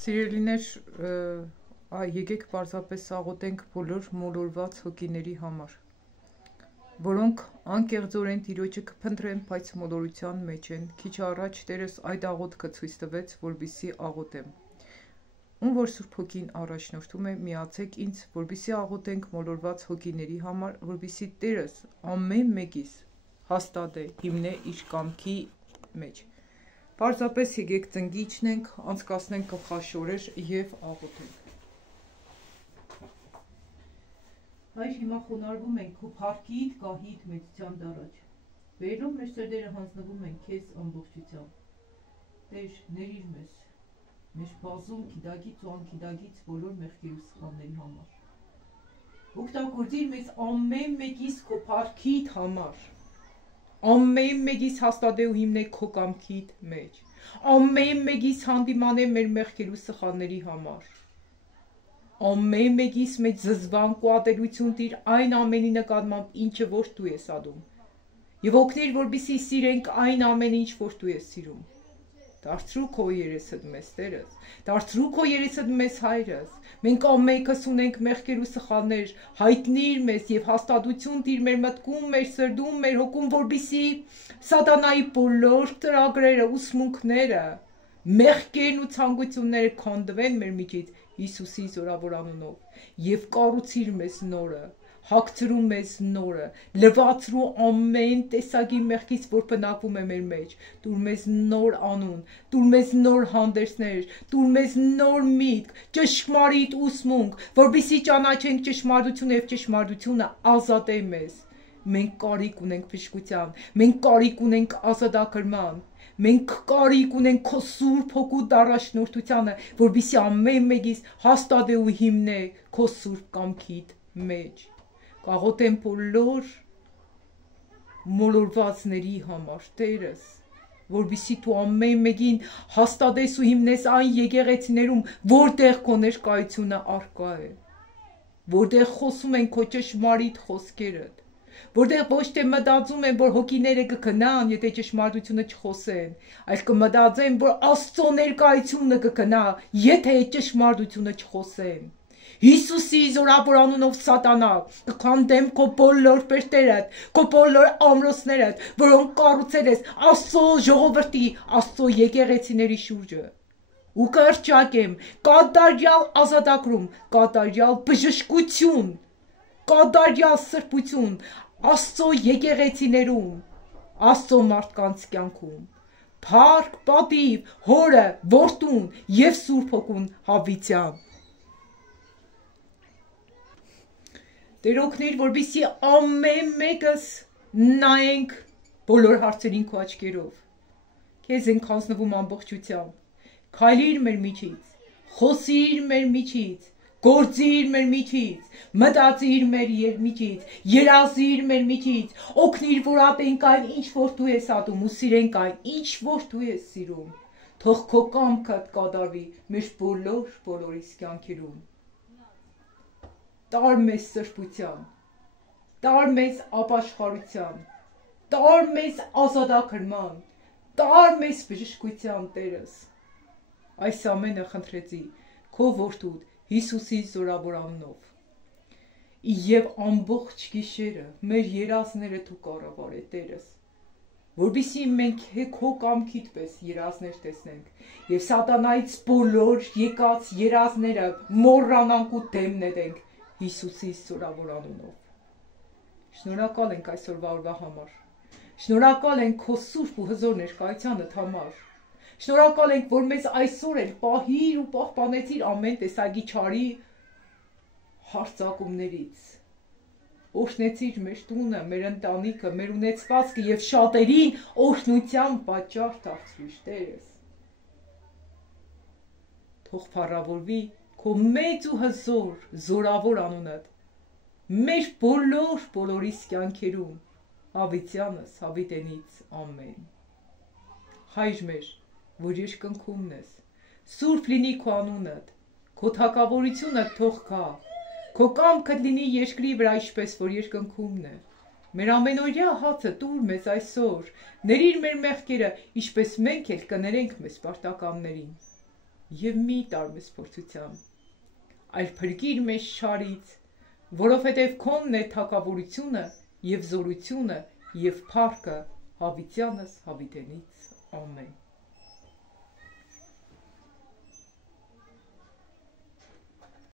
Սիրելիներ, եկեք պարզապես աղոթենք բոլոր մոլորված հոգիների համար, որոնք անկեղծորեն Տիրոջը կփնտրեն, բայց մոլորության մեջ են։ Քիչ առաջ Տերս այդ աղոթքը ցույց տվեց, որպեսզի աղոթեմ։ Ում որ Սուրբ Հոգին առաջնորդում է, միացեք ինձ, որպեսզի աղոթենք մոլորված հոգիների համար, որպեսզի Տերս ամեն մեկիս հաստատե, հիմնե իր կամքի մեջ։ Պարզապես եկեք ծնկի իջնենք, անցկացնենք գլխաշորեր և աղոթենք։ Հայր, հիմա խոնարհվում ենք քո փառքիդ, գահիդ, մեծության դառաջ։ Վերելով մեր սրտերը հանձնվում ենք քեզ ամբողջությամբ։ Տեր, ների՛ր մեզ, մեր բազում գիտագից ու անգիտագից բոլոր մեղքերի ու սխալների համար։ Օգտագործիր մեզ ամեն մեկիս քո փառքիդ համար։ Ամեն մեկիս հաստատե ու հիմնե քո կամքիդ մեջ։ Ամեն մեկիս հանդիմանե մեր մեղքերի ու սխալների համար։ Ամեն մեկիս մեջ զզվանք ու ատելություն տիր այն ամենի նկատմամբ, ինչը որ դու ես ադում։ Եվ օգնիր, որպեսզի սիրենք այն ամենը, ինչ որ դու ես սիրում։ Դարձրու քո երեսդ մեզ, Տերս, դարձրու քո երեսդ մեզ, Հայրս։ Մենք ամենքս ունենք մեղքեր ու սխալներ, հայտնիր մեզ եւ հաստատություն տիր մեր մտքում, մեր սրտում, մեր հոգում, որպեսզի սատանայի բոլոր ծրագրերը, ուսմունքները, մեղքերն ու ցանկությունները քանդվեն մեր միջից Հիսուսի զորավոր անունով եւ կառուցիր մեզ նորը, հագցրու մեզ նորը, լվացրու ամեն տեսակի մեղքից, որ բնակվում է մեր մեջ, տուր մեզ նոր անուն, տուր մեզ նոր հանդերձներ, տուր մեզ նոր միտք, ճշմարիտ ուսմունք, որպեսզի ճանաչենք ճշմարտությունը եւ ճշմարտությունը ազատե մեզ։ Մենք կարիք ունենք բժշկության, մենք կարիք ունենք ազատագրման, մենք կարիք ունենք քո Սուրբ Հոգու դառաշնորհությանը, որպեսզի ամեն մեկիս հաստատե ու հիմնե քո Սուրբ կամքիդ մեջ։ Կաղոթեմ բոլոր մոլորվածների համար, Տերս, որպեսզի դու ամեն մեկին հաստատես ու հիմնես այն եկեղեցիներում, որտեղ քո ներկայությունը առկա է, որտեղ խոսում են քո ճշմարիտ խոսքերդ, որտեղ ոչ թե մտածում են, որ հոգիները կգնան, եթե ճշմարտությունը չխոսեն, այլ կմտածեն, որ Աստծո ներկայությունը կգնա, եթե ճշմարտությունը չխոսեն։ Հիսուսի զորավոր անունով Սատանա, կքանդեմ քո բոլոր պերտերդ, քո բոլոր ամրոցներդ, որոնք կառուցել ես Աստծո ժողովրդի, Աստծո եկեղեցիների շուրջը։ Ու կհռչակեմ կատարյալ ազատագրում, կատարյալ բժշկություն, կատարյալ սրբություն Աստծո եկեղեցիներում, Աստծո մարդկանց կյանքում։ Փառք, պատիվ Հորը, Որդուն եւ Սուրբ Հոգուն հավիտյան։ Տեր օգնիր, որպեսզի ամեն մեկս նայենք բոլոր հարցերին քո աչքերով։ Քեզ ենք հանձնվում ամբողջությամբ։ Քայլիր մեր միջից, խոսիր մեր միջից, գործիր մեր միջից, մտածիր մեր միջից, երազիր մեր միջից, օգնիր, որ ատենք այն, ինչ որ դու ես ատում, ու սիրենք այն, ինչ որ դու ես սիրում։ Թող քո կամքդ կատարվի մեր բոլորիս կյանքերում։ Տար մեզ սրբության, տար մեզ ապաշխարության, տար մեզ ազատագրման, տար մեզ բժշկության, Տերս։ Այս ամենը խնդրեցի քո որդուդ Հիսուսի զորավոր անունով։ Եվ ամբողջ գիշերը մեր երազները դու կառավարե, Տերս, որպեսզի մենք քո կամքիդ պես երազներ տեսնենք եւ սատանայից բոլոր եկած երազները մոռանանք ու դեմ նետենք Հիսուսի զորավոր անունով։ Շնորհակալ ենք այսօրվա օրվա համար։ Շնորհակալ ենք քո սուրբ ու հզոր ներկայությանդ համար։ Շնորհակալ ենք, որ մեզ այսօր էլ պահիր ու պահպանեցիր ամեն տեսակի չարի հարձակումներից։ Օրհնեցիր մեր տունը, մեր ընտանիքը, մեր ունեցվածքը եւ շատերին օրհնության պատճառ դարձրիր, Տերս։ Թող փառավորվի քո մեծ ու հզոր, զորավոր անունդ մեր բոլորիս կյանքերում, հավիտյանս, հավիտենից, ամեն։ Հայր մեր, որ երկնքումն ես, սուրբ լինի քո անունդ, քո թագավորությունը թող գա, քո կամքդ լինի երկրի վրա, ինչպես որ երկնքումն է։ Մեր ամենօրյա հացը տուր մեզ այսօր, ների՛ր մեր մեղքերը, ինչպես մենք էլ կներենք մեզ պարտականներին։ եւ մի տար մեզ փորձության, այլ փրկիր մեզ շարից, որովհետեւ քոնն է թակավորությունը եւ զորությունը եւ փառքը հավիտյանս հավիտենից ամեն